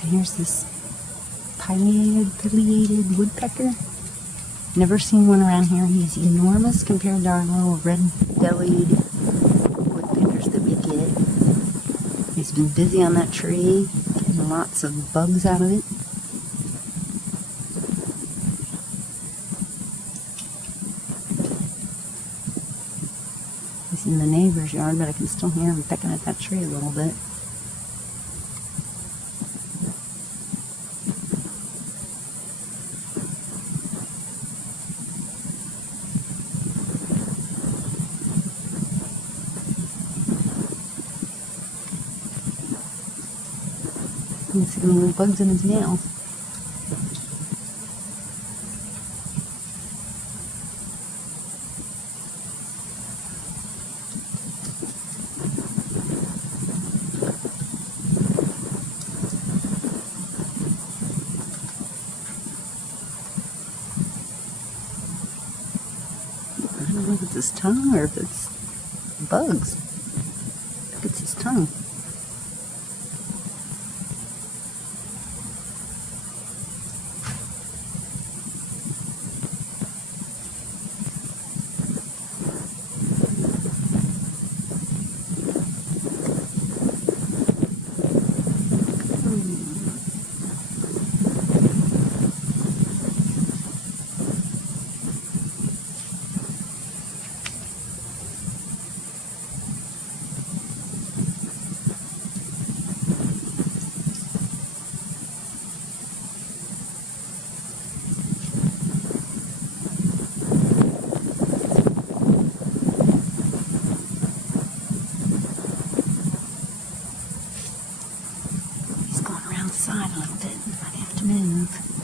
So here's this Pileated Woodpecker. Never seen one around here. He's enormous compared to our little red-bellied woodpeckers that we get. He's been busy on that tree, getting lots of bugs out of it. He's in the neighbor's yard, but I can still hear him pecking at that tree a little bit. You can see the little bugs in his nails. I don't know if it's his tongue or if it's bugs. I think it's his tongue. He's going around the side a little bit. I might have to move.